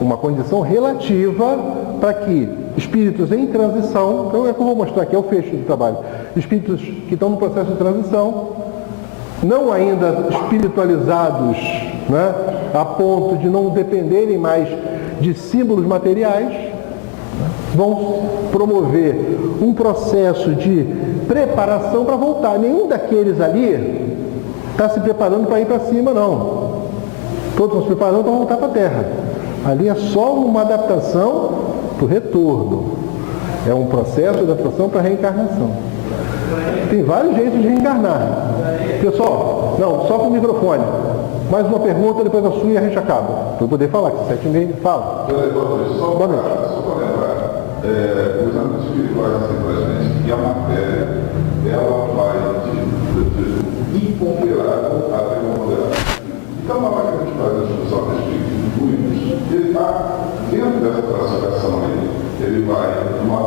uma condição relativa para que espíritos em transição, então é o que eu vou mostrar aqui, é o fecho do trabalho, espíritos que estão no processo de transição, não ainda espiritualizados, né, a ponto de não dependerem mais de símbolos materiais, vão promover um processo de preparação para voltar. Nenhum daqueles ali está se preparando para ir para cima, não. Todos estão se preparando para voltar para a Terra. Ali é só uma adaptação para o retorno. É um processo de adaptação para a reencarnação. Tem vários jeitos de reencarnar. Pessoal, não, só com o microfone. Mais uma pergunta, depois a sua e a gente acaba. Para eu poder falar, que 7h30, fala. Boa noite. Só para lembrar, os âmbitos espirituais assim para a gente, e a matéria, ela vai de imponderável até moderado. Então, na hora que a gente faz a discussão a respeito de fluidos, ele está dentro dessa classificação aí. Ele vai de uma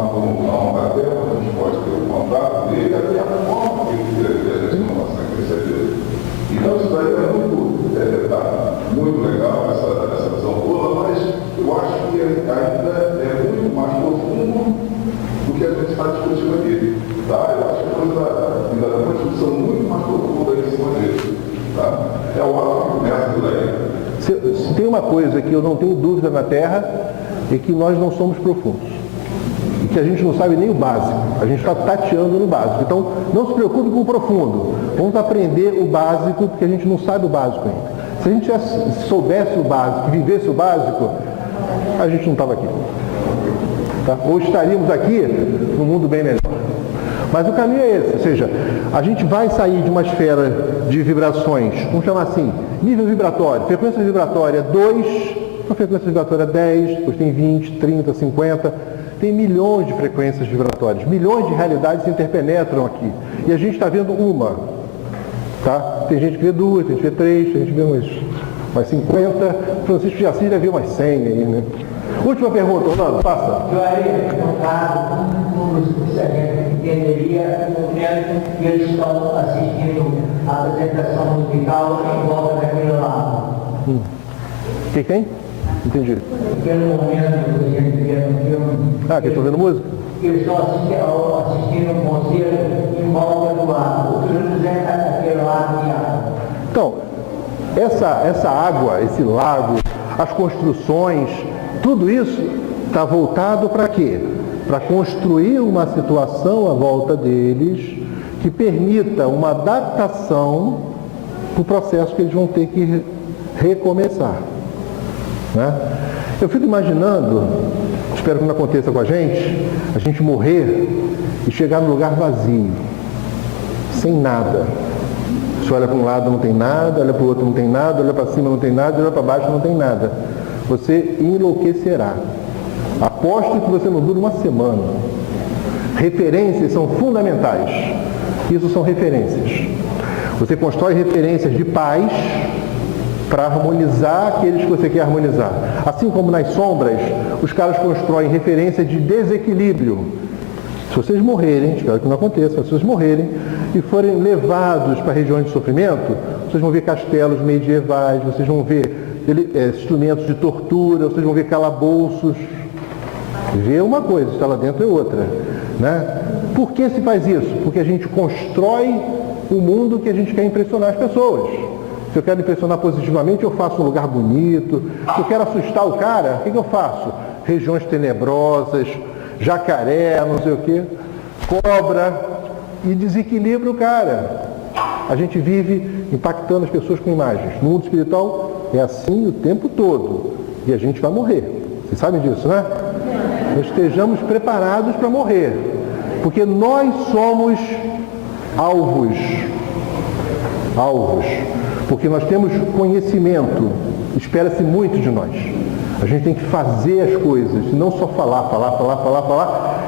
matéria, a gente pode ter o contato dele, até a forma que ele a informação que recebeu. Então, isso daí é muito legal, essa visão toda, mas eu acho que ainda é muito mais profundo do que a gente está discutindo aqui. Tá? Eu acho que ainda tem uma discussão muito mais profunda em cima disso. Tá? É o ato que começa por aí. Se tem uma coisa que eu não tenho dúvida na Terra, é que nós não somos profundos. E que a gente não sabe nem o básico. A gente está tateando no básico. Então, não se preocupe com o profundo. Vamos aprender o básico, porque a gente não sabe o básico ainda. Se a gente já soubesse o básico, vivesse o básico, a gente não estava aqui. Tá? Ou estaríamos aqui num mundo bem melhor. Mas o caminho é esse, ou seja, a gente vai sair de uma esfera de vibrações, vamos chamar assim, nível vibratório, frequência vibratória 2, a frequência vibratória 10, depois tem 20, 30, 50, tem milhões de frequências vibratórias, milhões de realidades se interpenetram aqui. E a gente está vendo uma. Tá? Tem gente que vê 2, tem gente que vê 3, tem gente que vê umas 50, Francisco de Assis já viu umas 100 aí, né? Última pergunta, Orlando, passa. Eu aí, no caso, a gente entenderia o momento que eles estão assistindo a apresentação musical em volta daquele lado. Quem? Entendi. Aquele momento que a gente vê no filme. Ah, que eles estão vendo música? Eles estão assistindo um concerto em volta do lado. O que representa aquele lado de água. Então, essa água, esse lago, as construções, tudo isso está voltado para quê? Para construir uma situação à volta deles que permita uma adaptação para o processo que eles vão ter que recomeçar. Né? Eu fico imaginando, espero que não aconteça com a gente morrer e chegar num lugar vazio, sem nada. Você olha para um lado não tem nada, olha para o outro não tem nada, olha para cima não tem nada, olha para baixo não tem nada. Você enlouquecerá. Aposto que você não dura uma semana. Referências são fundamentais. Isso são referências. Você constrói referências de paz para harmonizar aqueles que você quer harmonizar. Assim como nas sombras, os caras constroem referências de desequilíbrio. Se vocês morrerem, espero que não aconteça, se vocês morrerem e forem levados para regiões de sofrimento, vocês vão ver castelos medievais, vocês vão ver instrumentos de tortura, vocês vão ver calabouços. Ver uma coisa, estar lá dentro é outra. Né? Por que se faz isso? Porque a gente constrói o mundo que a gente quer impressionar as pessoas. Se eu quero impressionar positivamente, eu faço um lugar bonito. Se eu quero assustar o cara, o que eu faço? Regiões tenebrosas, jacaré, não sei o quê, cobra, e desequilibra o cara. A gente vive impactando as pessoas com imagens. No mundo espiritual é assim o tempo todo. E a gente vai morrer. Vocês sabem disso, né? Nós estejamos preparados para morrer. Porque nós somos alvos. Porque nós temos conhecimento. Espera-se muito de nós. A gente tem que fazer as coisas, e não só falar,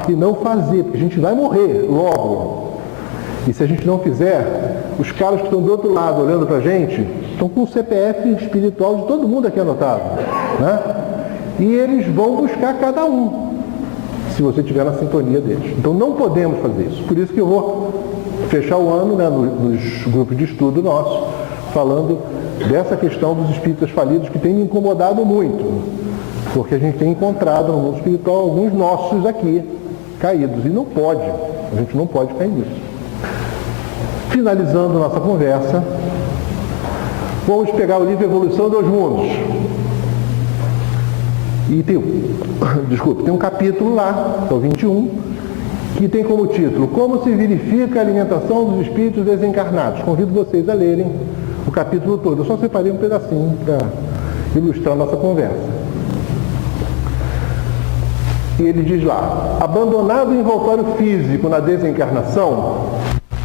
e não fazer, porque a gente vai morrer logo. E se a gente não fizer, os caras que estão do outro lado olhando para a gente, estão com o CPF espiritual de todo mundo aqui anotado. Né? E eles vão buscar cada um, se você estiver na sintonia deles. Então não podemos fazer isso. Por isso que eu vou fechar o ano, né, nos grupos de estudo nossos, falando dessa questão dos espíritas falidos, que tem me incomodado muito, porque a gente tem encontrado no mundo espiritual alguns nossos aqui caídos, e não pode, a gente não pode cair nisso. Finalizando nossa conversa, Vamos pegar o livro Evolução dos Mundos. E tem um capítulo lá, que é o 21, que tem como título Como se verifica a alimentação dos espíritos desencarnados. Convido vocês a lerem o capítulo todo. Eu só separei um pedacinho para ilustrar a nossa conversa. E ele diz lá, abandonado o envoltório físico na desencarnação,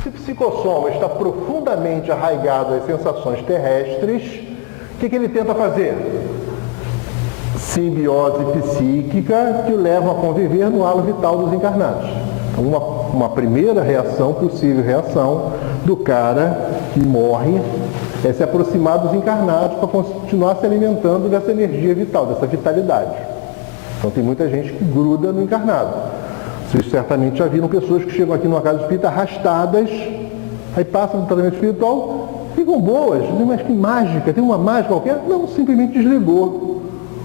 se o psicossoma está profundamente arraigado às sensações terrestres, o que ele tenta fazer? Simbiose psíquica que o leva a conviver no halo vital dos encarnados. Então, uma primeira reação, possível reação, do cara que morre é se aproximar dos encarnados para continuar se alimentando dessa energia vital, dessa vitalidade. Então tem muita gente que gruda no encarnado. Vocês certamente já viram pessoas que chegam aqui numa casa espírita arrastadas, aí passam no tratamento espiritual, ficam boas, mas que mágica, tem uma mágica qualquer? Não, simplesmente desligou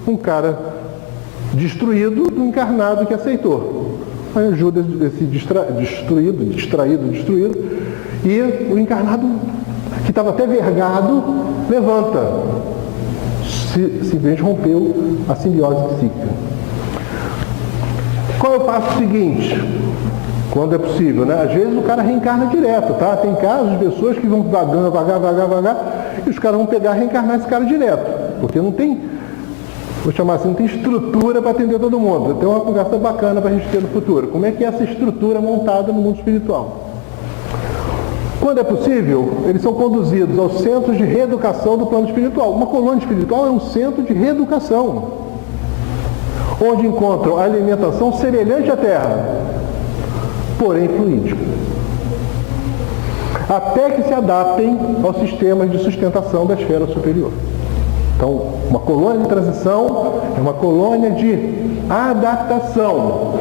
um cara destruído do encarnado que aceitou. Aí ajuda esse distraído, e o encarnado, que estava até vergado, levanta. Simplesmente rompeu a simbiose psíquica. Qual é o passo seguinte? Quando é possível, né? Às vezes o cara reencarna direto, tá? Tem casos de pessoas que vão vagar, e os caras vão pegar e reencarnar esse cara direto. Porque não tem, vou chamar assim, não tem estrutura para atender todo mundo. Tem uma conversa bacana para a gente ter no futuro. Como é que é essa estrutura montada no mundo espiritual? Quando é possível, eles são conduzidos aos centros de reeducação do plano espiritual. Uma colônia espiritual é um centro de reeducação, onde encontram a alimentação semelhante à Terra, porém fluídica, até que se adaptem aos sistemas de sustentação da esfera superior. Então, uma colônia de transição é uma colônia de adaptação,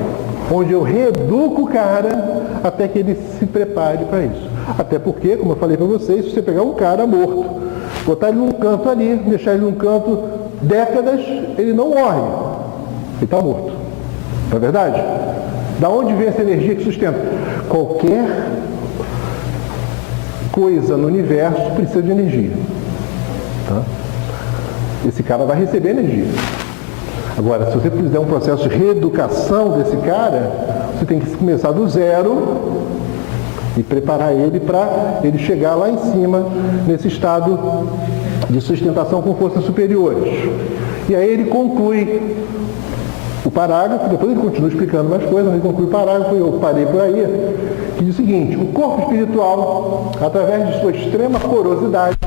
onde eu reeduco o cara até que ele se prepare para isso. Até porque, como eu falei para vocês, se você pegar um cara morto, botar ele num canto ali, deixar ele num canto décadas, ele não morre. Ele está morto. Não é verdade? Da onde vem essa energia que sustenta? Qualquer coisa no universo precisa de energia. Tá? Esse cara vai receber energia. Agora, se você fizer um processo de reeducação desse cara, você tem que começar do zero e preparar ele para ele chegar lá em cima, nesse estado de sustentação com forças superiores. E aí ele conclui o parágrafo, depois ele continua explicando mais coisas, mas ele conclui o parágrafo, eu parei por aí, que diz o seguinte: o corpo espiritual, através de sua extrema porosidade,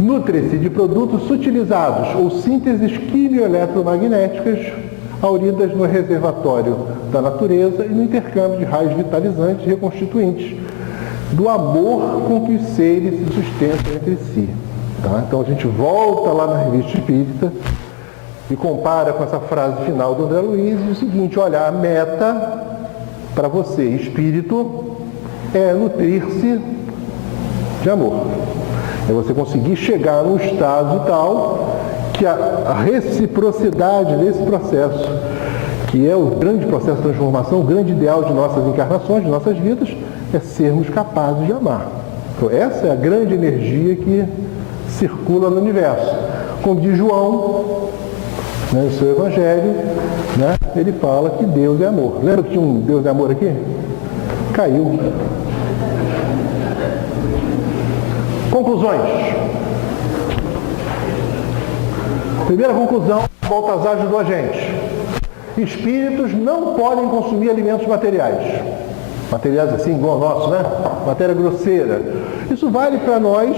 nutre-se de produtos sutilizados ou sínteses quimioeletromagnéticas auridas no reservatório da natureza e no intercâmbio de raios vitalizantes e reconstituintes, do amor com que os seres se sustentam entre si. Tá? Então a gente volta lá na Revista Espírita e compara com essa frase final do André Luiz e diz o seguinte: olha, a meta para você, espírito, é nutrir-se de amor. É você conseguir chegar num estado tal que a reciprocidade desse processo, que é o grande processo de transformação, o grande ideal de nossas encarnações, de nossas vidas, é sermos capazes de amar. Então, essa é a grande energia que circula no universo. Como diz João, no seu Evangelho, né, ele fala que Deus é amor. Lembra que tinha um Deus é amor aqui? Caiu. Conclusões. Primeira conclusão, Baltazar ajudou a gente. Espíritos não podem consumir alimentos materiais. Materiais assim, igual ao nosso, né? Matéria grosseira. Isso vale para nós,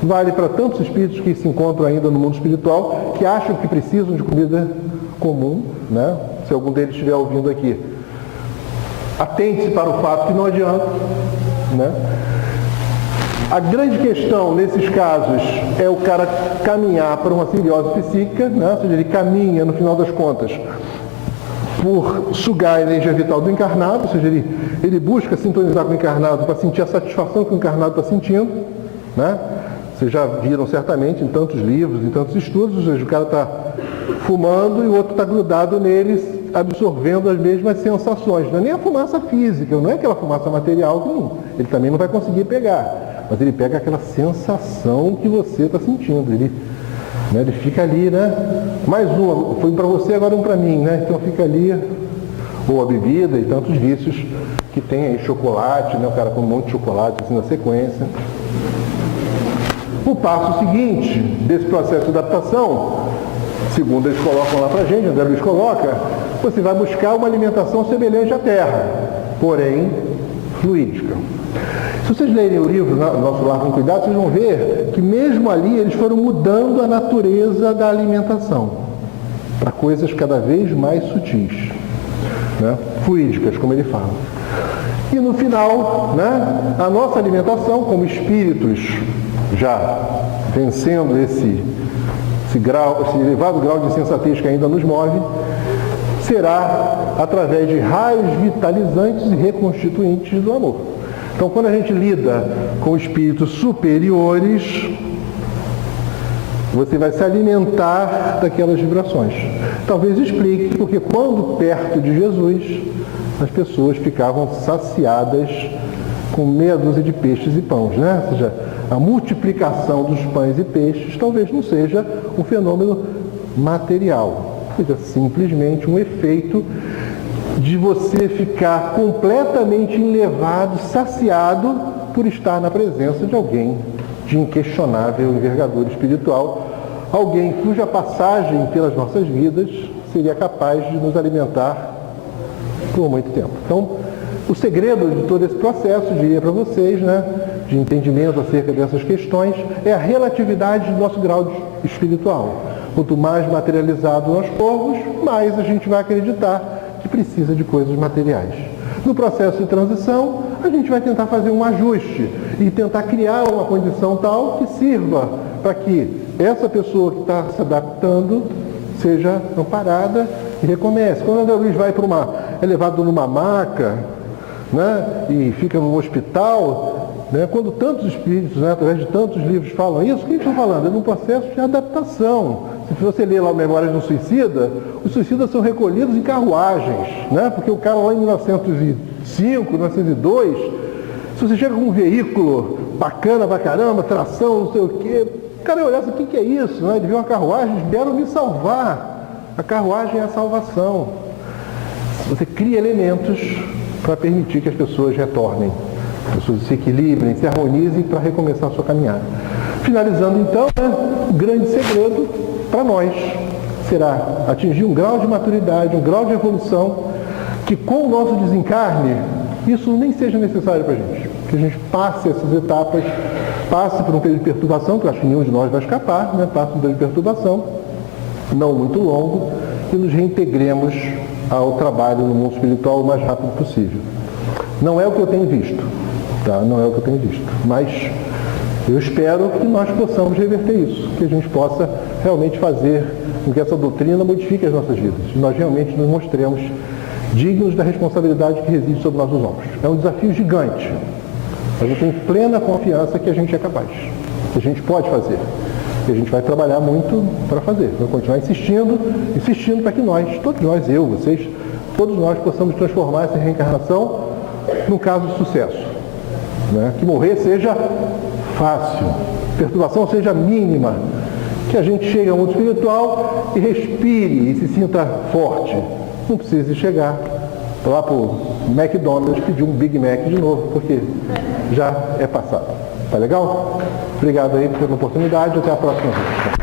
vale para tantos espíritos que se encontram ainda no mundo espiritual, que acham que precisam de comida comum, né? Se algum deles estiver ouvindo aqui, atente-se para o fato que não adianta, né? A grande questão nesses casos é o cara caminhar para uma simbiose psíquica, né? Ou seja, ele caminha, no final das contas, por sugar a energia vital do encarnado, ou seja, ele busca sintonizar com o encarnado para sentir a satisfação que o encarnado está sentindo, né? Vocês já viram certamente em tantos livros, em tantos estudos, ou seja, o cara está fumando e o outro está grudado neles, absorvendo as mesmas sensações. Não é nem a fumaça física, não é aquela fumaça material que ele também não vai conseguir pegar. mas ele pega aquela sensação que você está sentindo. Ele fica ali, né? Mais uma, foi para você, agora um para mim, né? Então fica ali, ou a bebida e tantos vícios que tem aí, chocolate, né? O cara com um monte de chocolate assim na sequência. O passo seguinte desse processo de adaptação, segundo eles colocam lá para a gente, André Luiz coloca, você vai buscar uma alimentação semelhante à terra, porém fluídica. Se vocês lerem o livro Nosso Lar com Cuidado, vocês vão ver que mesmo ali eles foram mudando a natureza da alimentação para coisas cada vez mais sutis, né? Fluídicas, como ele fala. E no final, né, a nossa alimentação como espíritos já vencendo esse elevado grau de sensatez que ainda nos move, será através de raios vitalizantes e reconstituintes do amor. Então, quando a gente lida com espíritos superiores, você vai se alimentar daquelas vibrações. Talvez explique porque quando perto de Jesus, as pessoas ficavam saciadas com meia dúzia de peixes e pães, né? Ou seja, a multiplicação dos pães e peixes talvez não seja um fenômeno material, seja simplesmente um efeito de você ficar completamente enlevado, saciado por estar na presença de alguém de inquestionável envergadura espiritual, alguém cuja passagem pelas nossas vidas seria capaz de nos alimentar por muito tempo. Então, o segredo de todo esse processo, diria para vocês, né, de entendimento acerca dessas questões, é a relatividade do nosso grau espiritual. Quanto mais materializado nós formos, mais a gente vai acreditar que precisa de coisas materiais. No processo de transição, a gente vai tentar fazer um ajuste e tentar criar uma condição tal que sirva para que essa pessoa que está se adaptando seja amparada e recomece. Quando o André Luiz vai é levado numa maca, né, e fica no hospital, né, quando tantos espíritos, né, através de tantos livros falam isso, o que eles estão falando? É num processo de adaptação. Se você ler lá o Memórias do Suicida, os suicidas são recolhidos em carruagens, né? Porque o cara lá em 1905, 1902, se você chega com um veículo bacana pra caramba, tração, não sei o quê, o cara olha assim, o que é isso? Né? Ele viu uma carruagem, vieram me salvar. A carruagem é a salvação. Você cria elementos para permitir que as pessoas retornem, as pessoas se equilibrem, se harmonizem para recomeçar a sua caminhada. Finalizando então, né, o grande segredo para nós será atingir um grau de maturidade, um grau de evolução, que com o nosso desencarne, isso nem seja necessário para a gente. Que a gente passe essas etapas, passe por um período de perturbação, que eu acho que nenhum de nós vai escapar, né? Passe por um período de perturbação, não muito longo, e nos reintegremos ao trabalho no mundo espiritual o mais rápido possível. Não é o que eu tenho visto, tá? Não é o que eu tenho visto, mas eu espero que nós possamos reverter isso, que a gente possa realmente fazer com que essa doutrina modifique as nossas vidas, e nós realmente nos mostremos dignos da responsabilidade que reside sobre nossos ombros. É um desafio gigante, mas eu tenho plena confiança que a gente é capaz, que a gente pode fazer, e a gente vai trabalhar muito para fazer, vai continuar insistindo para que nós, todos nós, eu, vocês, todos nós possamos transformar essa reencarnação num caso de sucesso, né? Que morrer seja fácil, perturbação seja mínima, que a gente chegue ao mundo espiritual e respire e se sinta forte. Não precise chegar lá para o McDonald's pedir um Big Mac de novo, porque já é passado. Tá legal? Obrigado aí pela oportunidade, até a próxima vez.